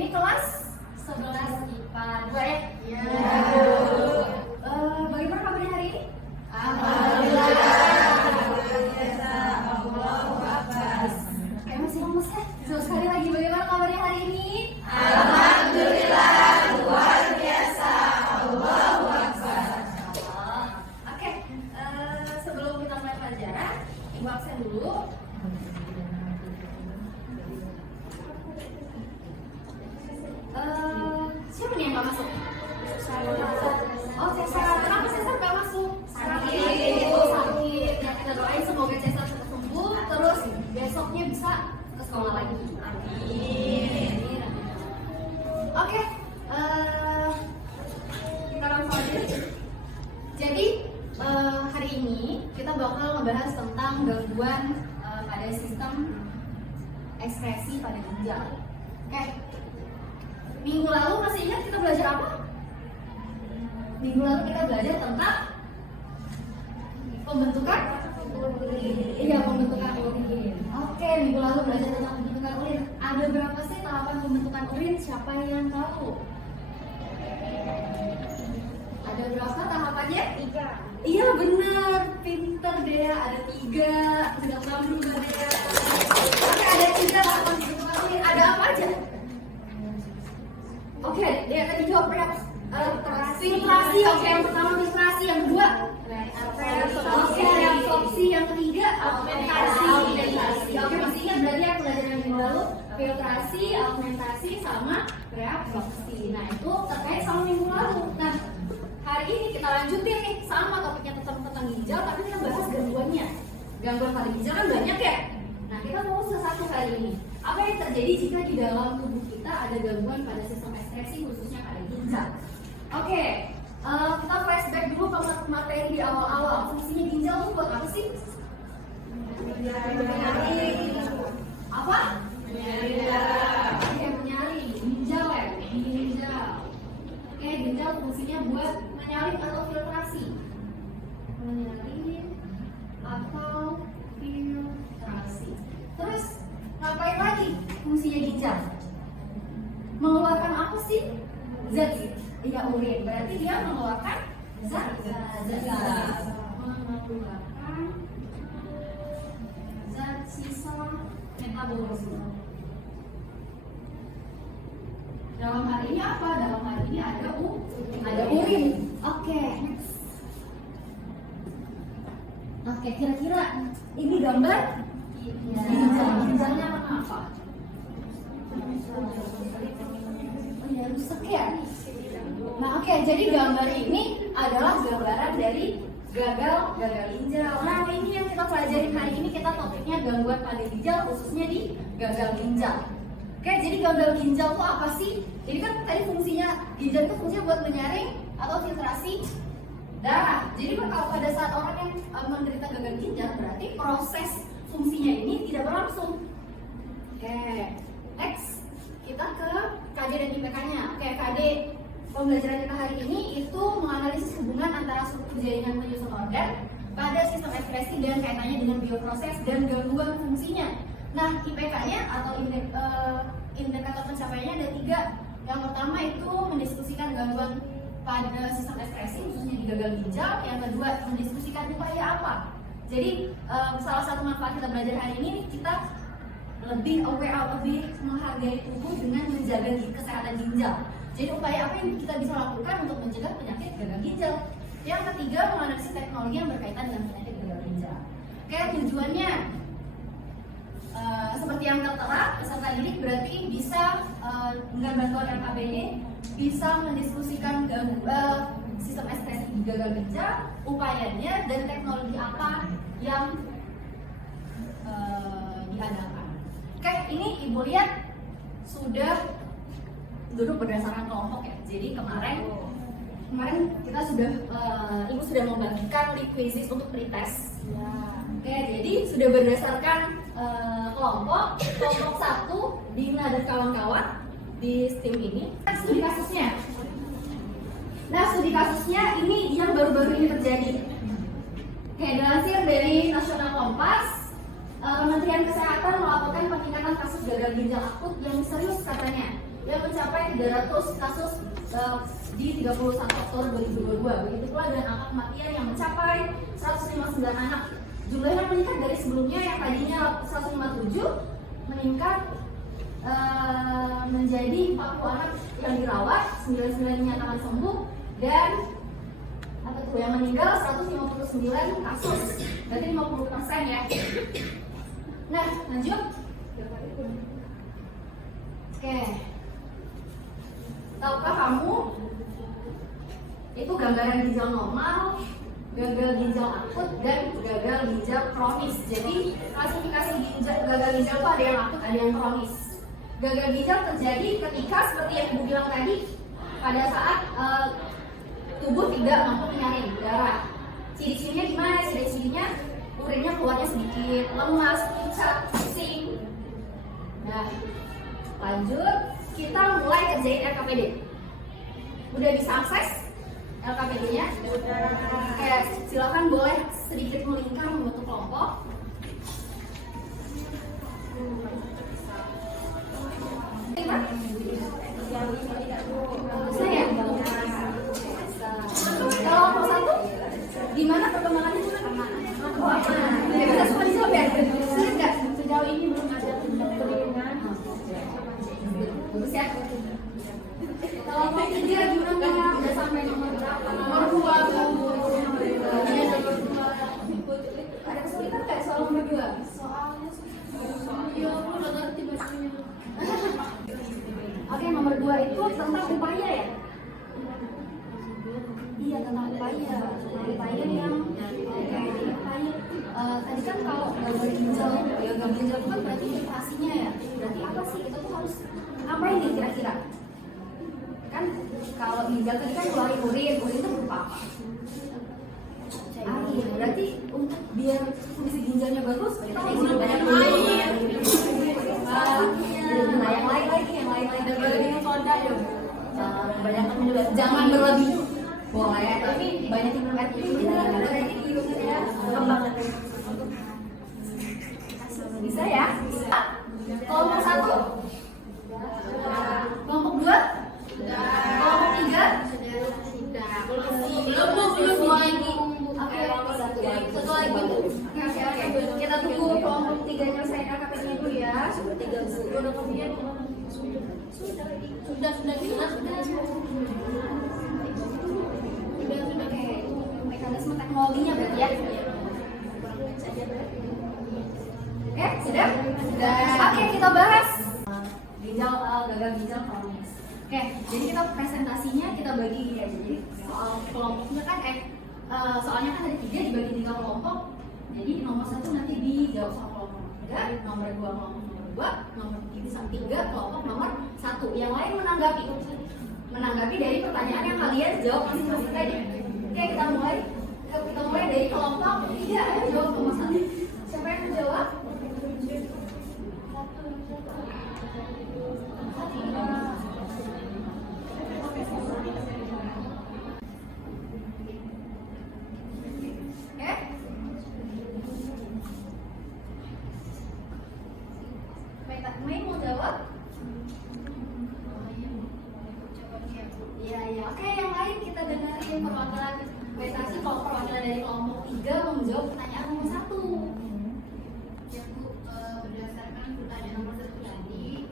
ini kelas 11 IPA 2 ya? Iya. Bagaimana kabarnya hari ini? Alhamdulillah. Allahu Akbar. Kayak masih lemes ya? Sekali lagi, bagaimana kabarnya hari ini? Alhamdulillah, luar biasa. Allahu Akbar. Oke, sebelum kita mulai pelajaran, Ibu absen dulu. Siapa nih yang nggak masuk? Oh, Cesar. Kenapa Cesar nggak masuk? Sakit. Sakit. Ya, kita doain semoga Cesar cepat sembuh, terus besoknya bisa ke sekolah lagi. Amin. Oke, kita langsung aja. Jadi hari ini kita bakal ngebahas tentang gangguan pada sistem ekspresi pada ginjal. Oke, minggu lalu masih ingat kita belajar apa? Minggu lalu kita belajar tentang pembentukan urin. Iya, pembentukan urin. Oke, minggu lalu belajar tentang pembentukan urin. Ada berapa sih tahapan pembentukan urin? Siapa yang tahu? Ada berapa tahapannya? 3. Iya benar, pinter Dea. Ada 3. Tidak tahu juga Dea. Oke, ada 3 tahapan pembentukan urin. Ada apa aja? Oke, Dea tadi jawab ya. Filtrasi. Oke, yang pertama filtrasi, yang kedua oke, reabsorpsi, yang ketiga augmentasi. Oke, masih ingat berarti ya pelajaran minggu lalu filtrasi, augmentasi, sama reabsorpsi. Nah, itu terkait sama minggu lalu. Nah, hari ini kita lanjutin nih sama topiknya tentang ginjal, tapi kita bahas gangguannya. Gangguan pada ginjal kan banyak ya. Nah, kita fokus ke satu kali ini. Apa yang terjadi jika di dalam tubuh kita ada gangguan pada sistem ekskresi, khususnya pada ginjal? Oke, kita flashback dulu ke materi di awal-awal. Fungsinya ginjal tuh buat apa sih? Apa? Oke, menyaring. Ginjal ya? Ginjal. Oke, ginjal fungsinya buat menyaring atau filtrasi. Menyaring atau filtrasi. Terus, ngapain lagi fungsinya ginjal? Mengeluarkan apa sih? Zat. Iya, urin. Berarti dia mengeluarkan zat. Mengeluarkan zat sisa metabolisme. Dalam hal ini apa? Dalam hal ini ada urin. Oke, next. Oke, kira-kira ini gambar ginjalnya warna apa? Oh ya, rusak ya. Nah, oke, jadi gambar ini adalah gambaran dari gagal ginjal. Nah, ini yang kita pelajari hari ini, kita topiknya gangguan pada ginjal, khususnya di gagal ginjal. Oke, jadi gagal ginjal itu apa sih? Ini kan tadi fungsinya, ginjal itu fungsinya buat menyaring atau filtrasi darah. Jadi kalau pada saat orang yang menderita gagal ginjal, berarti proses fungsinya ini tidak berlangsung. Oke, next kita ke KD dan IPK-nya. Oke, KD pembelajaran kita hari ini itu menganalisis hubungan antara struktur jaringan penyusun organ pada sistem ekskresi dan kaitannya dengan bioproses dan gangguan fungsinya. Nah, IPK-nya atau indikator pencapaiannya ada 3. Yang pertama itu mendiskusikan gangguan pada sistem ekskresi, khususnya di gagal ginjal. Yang kedua, mendiskusikan upaya apa. Jadi, salah satu manfaat kita belajar hari ini, kita lebih aware, lebih menghargai tubuh dengan menjaga kesehatan ginjal. Jadi upaya apa yang kita bisa lakukan untuk mencegah penyakit gagal ginjal? Yang ketiga, menganalisis teknologi yang berkaitan dengan penyakit gagal ginjal. Oke, tujuannya seperti yang tertera, peserta didik berarti bisa dengan bantuan RKBD bisa mendiskusikan sistem ekspresi di gagal ginjal, upayanya dan teknologi apa yang diadakan. Oke, ini Ibu lihat sudah duduk berdasarkan kelompok ya. Jadi kemarin kita sudah Ibu sudah membagikan quizzes untuk pretest. Ya. Oke, jadi sudah berdasarkan kelompok 1 Dina dan kawan-kawan di STEAM ini. Studi kasusnya. Nah, studi kasusnya ini yang baru-baru ini terjadi. Oke, dilansir dari Nasional Kompas, Kementerian Kesehatan melaporkan peningkatan kasus gagal ginjal akut yang serius katanya. yang mencapai 300 kasus di 31 Oktober 2022. Begitu pula dengan angka kematian yang mencapai 159 anak. Jumlahnya meningkat dari sebelumnya yang tadinya 157 meningkat menjadi 40 anak yang dirawat, 99 dinyatakan sembuh, dan yang meninggal 159 kasus, berarti 50% ya. Nah, lanjut. Oke. Tahukah kamu itu ganggaran ginjal normal, gagal ginjal akut, dan gagal ginjal kronis. Jadi klasifikasi gagal ginjal itu ada yang akut, ada yang kronis. Gagal ginjal terjadi ketika seperti yang Ibu bilang tadi, pada saat tubuh tidak mampu menyaring darah. Ciri-cirinya gimana? Ciri-cirinya urinnya keluarnya sedikit, lemas, pucat, pusing. Nah, lanjut, kita mulai kerjain LKPD. Udah bisa akses LKPD-nya? Oke, silakan boleh sedikit melingkar membentuk kelompok. Saya kalau kelompok satu, gimana perkembangannya? Ya, bisa semua dijawab ya? Sulit nggak? Sejauh ini belum ada perkembangan. Bagus ya? Kalau mau tiga gimana? Udah sampai nomor berapa? Nomor 2 Ada kesulitan nggak soal nomor 2? Soalnya iya, aku udah ngerti bacanya. Oke, nomor 2 itu tentang upaya ya? Iya, tentang upaya. Upaya yang upaya. Tadi kan kalau gagal ginjal itu kan berarti indikasinya ya. Berarti apa sih? Kita tuh harus ngapain nih kira-kira? Kan kalau ginjal tadi kan keluarin urin itu berupa apa? Air. Berarti untuk biar fungsi ginjalnya bagus, kita harus minum banyak air. Nah, yang lain lagi soda ya. Banyak minum, jangan berlebih. Boleh, tapi banyak minum air putih. Ya, banget. Bisa ya? Kelompok 1? Kelompok 2? Kelompok 3? Belum lagi. Oke, satu lagi. Oke. Kita tunggu kelompok 3 nyelesain LKPD-nya dulu ya. Udah kemudian sudah jelas sudah kayak mekanisme teknologinya berarti ya. Oke, sudah? Oke, kita bahas gagal ginjal kronis. Oke, jadi kita presentasinya kita bagi ya. Jadi soal kelompoknya kan soalnya kan ada 3 dibagi 3 kelompok. Jadi nomor 1 nanti dijawab soal kelompok 3, nomor 2 kelompok nomor 2, nomor 3 kelompok nomor 1. Yang lain menanggapi dari pertanyaan yang kalian jawab masing-masing tadi. Oke, kita mulai dari kelompok 3. Ayo jawab nomor 1. Siapa yang menjawab? Mei mau jawab? Iya. Oke, yang lain kita dengerin perwakilan prestasi kalau perwakilan dari kelompok 3 mau menjawab pertanyaan nomor 1. Ya Bu, berdasarkan pertanyaan nomor 1 tadi,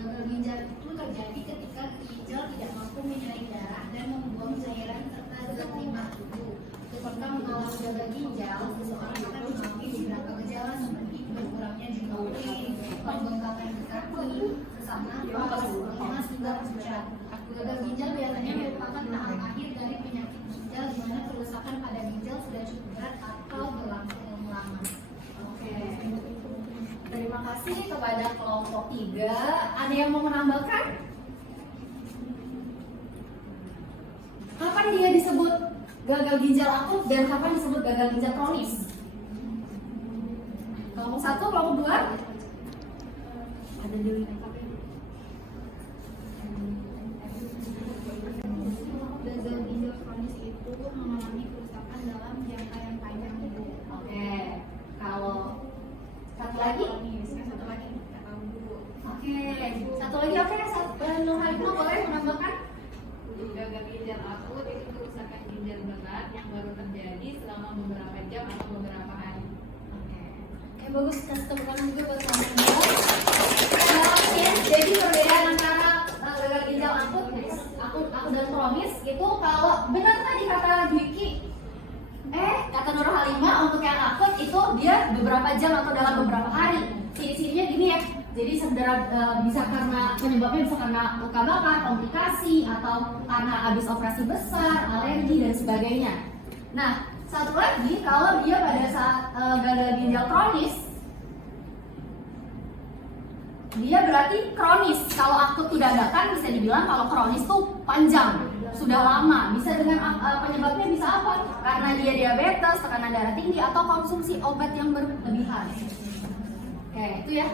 gagal ginjal itu terjadi ketika ginjal tidak mampu menyaring darah dan membuang cairan serta zat limbah tubuh. Ketika mengalami gagal ginjal, seseorang akan mengalami beberapa gejala seperti berkurangnya jumlah urin, pembengkakan di kaki, sesak nafas, lemas hingga pucat. Gagal ginjal biasanya merupakan tahap akhir dari penyakit ginjal di mana kerusakan pada ginjal sudah cukup berat atau berlangsung lama. Oke. Terima kasih kepada kelompok 3. Ada yang mau menambahkan? Kapan dia disebut gagal ginjal akut dan kapan disebut gagal ginjal kronis? Kelompok 1, kelompok 2? Ada dulu. Gagal ginjal kronis itu mengalami kerusakan dalam jangka yang panjang. Oke. Kalau satu lagi? Satu lagi kita tahu dulu. Oke. Satu lagi terjadi selama beberapa jam atau beberapa hari. Oke, bagus. Kasih tepuk tangan juga buat teman-teman. Jadi perbedaan antara gagal ginjal akut dan kronis itu kalau benar tadi kata Dwiki, kata Nur Halimah, untuk yang akut itu dia beberapa jam atau dalam beberapa hari. Ciri-cirinya gini ya. Jadi bisa karena penyebabnya bisa karena luka bakar, komplikasi, atau karena habis operasi besar, alergi dan sebagainya. Nah, satu lagi kalau dia pada saat gagal ginjal kronis, dia berarti kronis. Kalau akut tuh dadakan bisa dibilang, kalau kronis tuh panjang, sudah lama. Bisa dengan penyebabnya bisa apa? Karena dia diabetes, tekanan darah tinggi, atau konsumsi obat yang berlebihan. Oke, itu ya.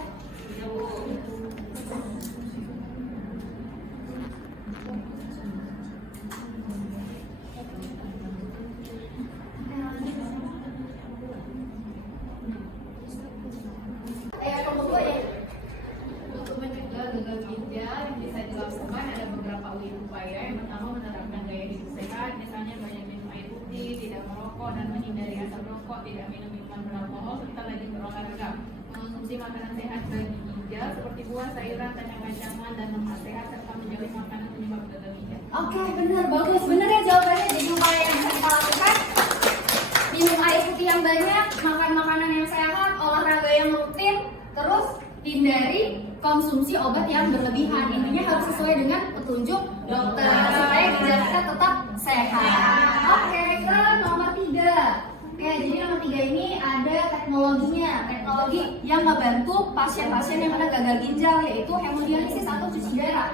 Untuk mencegah gagal ginjal yang bisa dilakukan ada beberapa upaya. Yang pertama, menerapkan gaya hidup sehat, misalnya banyak minum air putih, tidak merokok dan menghindari asap rokok, tidak minum minuman beralkohol, serta rajin berolahraga. Mengonsumsi makanan sehat bagi ginjal seperti buah, sayuran, kacang-kacangan dan lemak sehat, serta menjauhi makanan penyebab gagal ginjal. Oke, benar, bagus, benar ya jawabannya. Jadi upaya yang bisa kita lakukan: minum air putih yang banyak, makan makanan yang sehat, olahraga yang rutin, terus hindari konsumsi obat yang berlebihan. Intinya harus sesuai dengan petunjuk dokter supaya ginjal kita tetap sehat. Oke, ke nomor 3. Oke, jadi nomor 3 ini ada teknologinya. Teknologi yang membantu pasien-pasien yang ada gagal ginjal, yaitu hemodialisis atau cuci darah.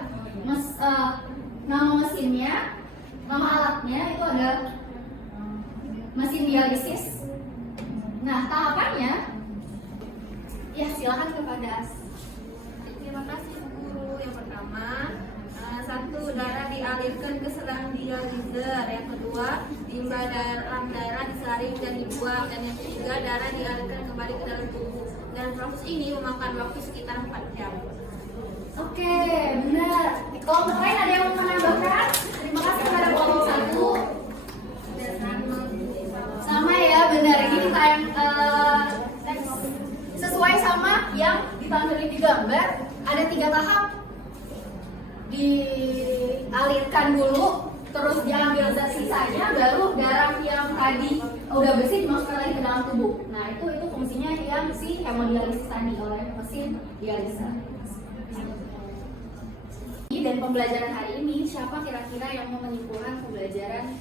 Nama mesinnya, nama alatnya itu ada mesin dialisis. Nah, tahapannya, ya silakan kepada. Terima kasih guru. Yang pertama, 1. darah dialirkan ke selang dializer. Yang kedua, limbah dalam darah disaring dan dibuang. Dan yang ketiga, darah dialirkan kembali ke dalam tubuh. Dan proses ini memakan waktu sekitar 4 jam. Oke, benar. Di kelompok lain ada yang mau menambahkan? Terima kasih kepada kelompok 1. Sama ya, benar. Ini sesuai sama yang ditampilkan di gambar. Ada 3 tahap. Dialirkan dulu, terus diambil zat sisanya, baru darah yang tadi udah bersih dimasukkan lagi ke dalam tubuh. Nah, itu fungsinya yang si hemodialisis tadi oleh mesin dialiser. Dan pembelajaran hari ini, siapa kira-kira yang mau menyimpulkan pembelajaran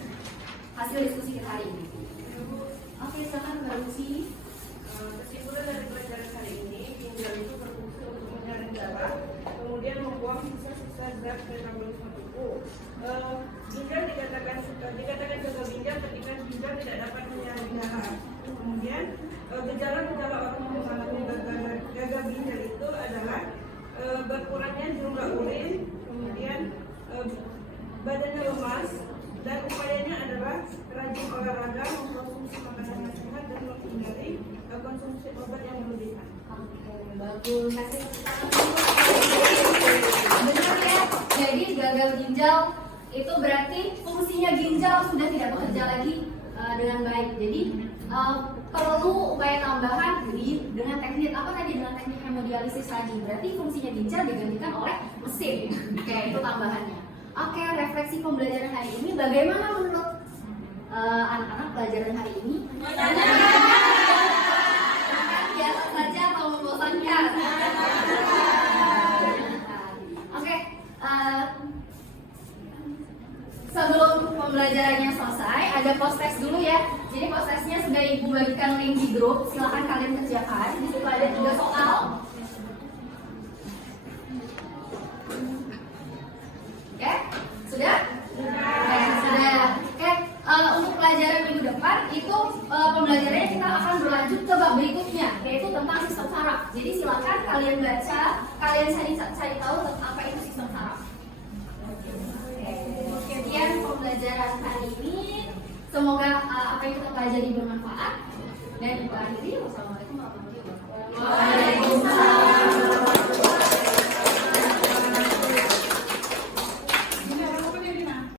hasil diskusi kita hari ini? Oke, silakan Mbak Lucy. Kesimpulan dari pelajaran hari ini, ginjal itu berfungsi untuk menyaring darah, kemudian membuang sisa-sisa zat metabolisme tubuh. Ginjal dikatakan gagal ginjal ketika ginjal tidak dapat menyaring darah. Kemudian gejala-gejala orang yang mengalami gagal ginjal itu adalah berkurangnya jumlah urin, kemudian badannya lemas, dan upayanya adalah rajin olahraga, mengkonsumsi makanan yang sehat, dan menghindari konsumsi obat yang berlebihan. Oke, bagus. Benar ya. Jadi gagal ginjal itu berarti fungsinya ginjal sudah tidak bekerja lagi dengan baik. Jadi perlu upaya tambahan dengan teknik apa tadi, dengan teknik hemodialisis tadi. Berarti fungsinya ginjal digantikan oleh mesin. Oke, itu tambahannya. Oke, refleksi pembelajaran hari ini bagaimana menurut anak-anak pelajaran hari ini? Biasa saja atau membosankan? Oke, sebelum pembelajarannya selesai, ada post test dulu ya. Jadi post testnya sudah ibu bagikan link di grup. Silahkan kalian kerjakan. Di situ ada 3 soal. Oke, sudah? Oke, sudah. Oke, untuk pelajaran minggu depan itu pembelajarannya kita akan berlanjut ke bab berikutnya, yaitu tentang sistem saraf. Jadi silakan kalian baca, kalian cari tahu apa itu sistem saraf. Oke, sekian pembelajaran hari ini. Semoga apa yang kita pelajari bermanfaat. Dan kita akhiri, wassalamualaikum warahmatullahi wabarakatuh.